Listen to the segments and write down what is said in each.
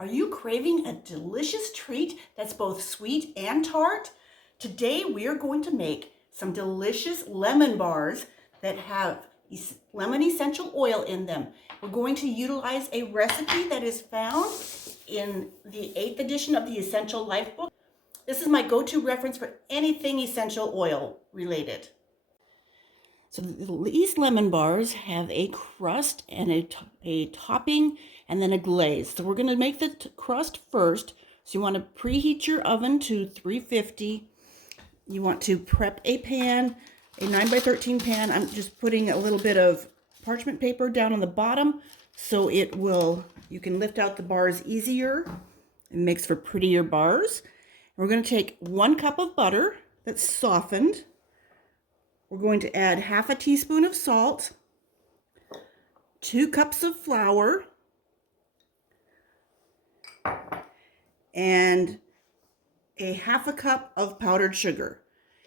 Are you craving a delicious treat that's both sweet and tart? Today we are going to make some delicious lemon bars that have lemon essential oil in them. We're going to utilize a recipe that is found in the 8th edition of the Essential Life book. This is my go-to reference for anything essential oil related. So these lemon bars have a crust and a topping and then a glaze. So we're going to make the crust first. So you want to preheat your oven to 350. You want to prep a pan, a 9x13 pan. I'm just putting a little bit of parchment paper down on the bottom so you can lift out the bars easier. It makes for prettier bars. We're going to take 1 cup of butter that's softened. We're going to add half a teaspoon of salt, 2 cups of flour, and a half a cup of powdered sugar.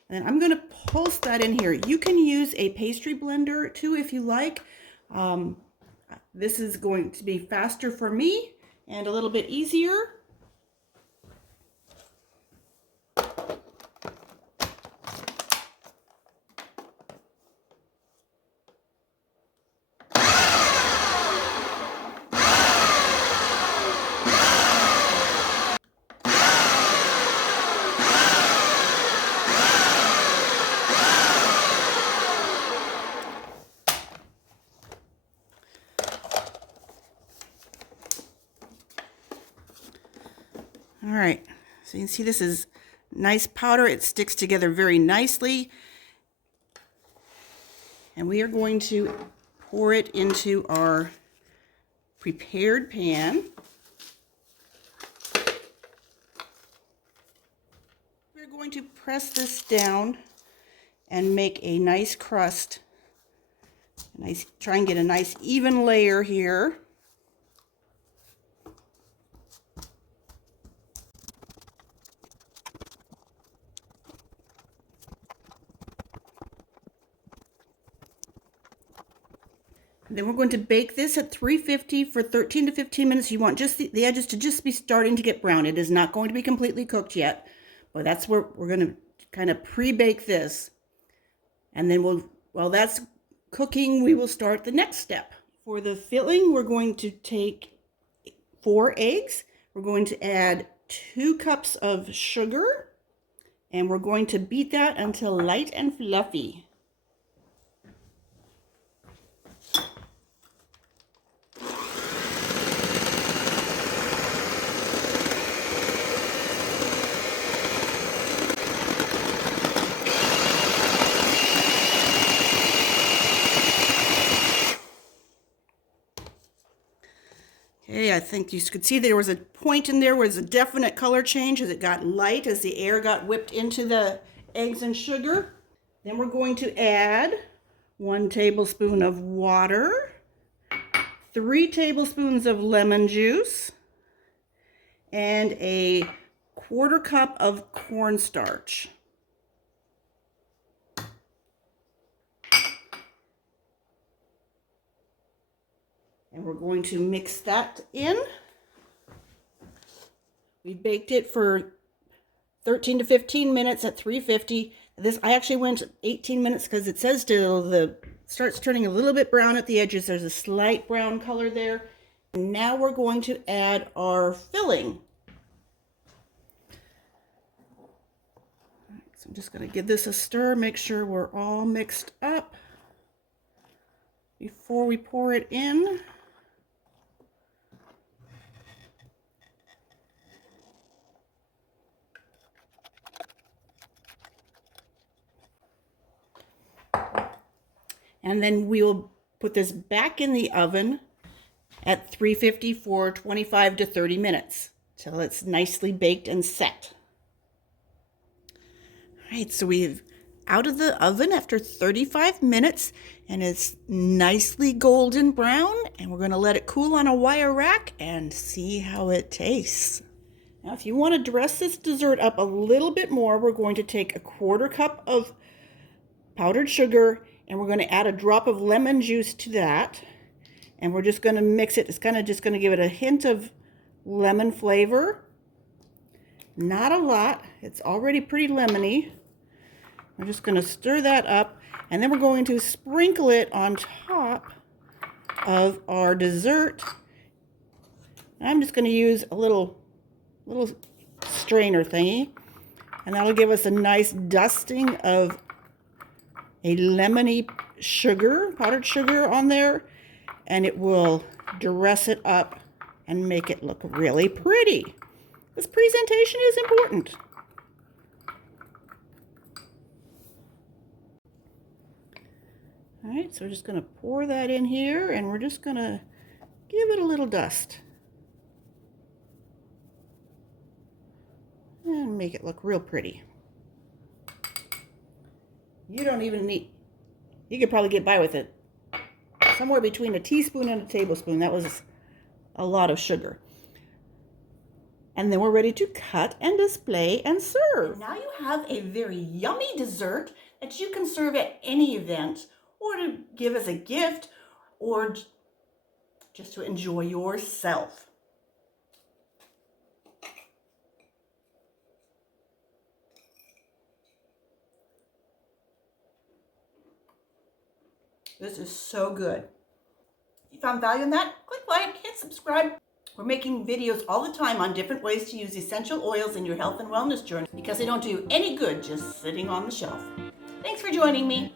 And I'm going to pulse that in here. You can use a pastry blender too if you like. This is going to be faster for me and a little bit easier. All right, so you can see this is nice powder. It sticks together very nicely. And we are going to pour it into our prepared pan. We're going to press this down and make a nice crust. Try and get a nice even layer here. Then we're going to bake this at 350 for 13 to 15 minutes. You want just the edges to just be starting to get brown. It is not going to be completely cooked yet, but that's where we're going to kind of pre-bake this. And then while that's cooking, we will start the next step. For the filling, we're going to take 4 eggs. We're going to add 2 cups of sugar, and we're going to beat that until light and fluffy. Okay, I think you could see there was a point in there where there's a definite color change as it got light, as the air got whipped into the eggs and sugar. Then we're going to add 1 tablespoon of water, 3 tablespoons of lemon juice, and a 1/4 cup of cornstarch. And we're going to mix that in. We baked it for 13 to 15 minutes at 350. I actually went 18 minutes because it says till the starts turning a little bit brown at the edges. There's a slight brown color there. And now we're going to add our filling. So I'm just going to give this a stir, make sure we're all mixed up before we pour it in. And then we'll put this back in the oven at 350 for 25 to 30 minutes till it's nicely baked and set. All right, so we've out of the oven after 35 minutes and it's nicely golden brown, and we're going to let it cool on a wire rack and see how it tastes. Now, if you want to dress this dessert up a little bit more, we're going to take a 1/4 cup of powdered sugar, and we're going to add a drop of lemon juice to that, and we're just going to mix it. It's kind of just going to give it a hint of lemon flavor. Not a lot. It's already pretty lemony. We're just going to stir that up, and then we're going to sprinkle it on top of our dessert. I'm just going to use a little strainer thingy, and that'll give us a nice dusting of a lemony sugar, powdered sugar on there, and it will dress it up and make it look really pretty. This presentation is important. All right, so we're just going to pour that in here, and we're just going to give it a little dust and make it look real pretty. You don't even need, you could probably get by with it somewhere between a teaspoon and a tablespoon. That was a lot of sugar. And then we're ready to cut and display and serve. Now you have a very yummy dessert that you can serve at any event, or to give as a gift, or just to enjoy yourself. This is so good. If you found value in that, click like, hit subscribe. We're making videos all the time on different ways to use essential oils in your health and wellness journey, because they don't do any good just sitting on the shelf. Thanks for joining me.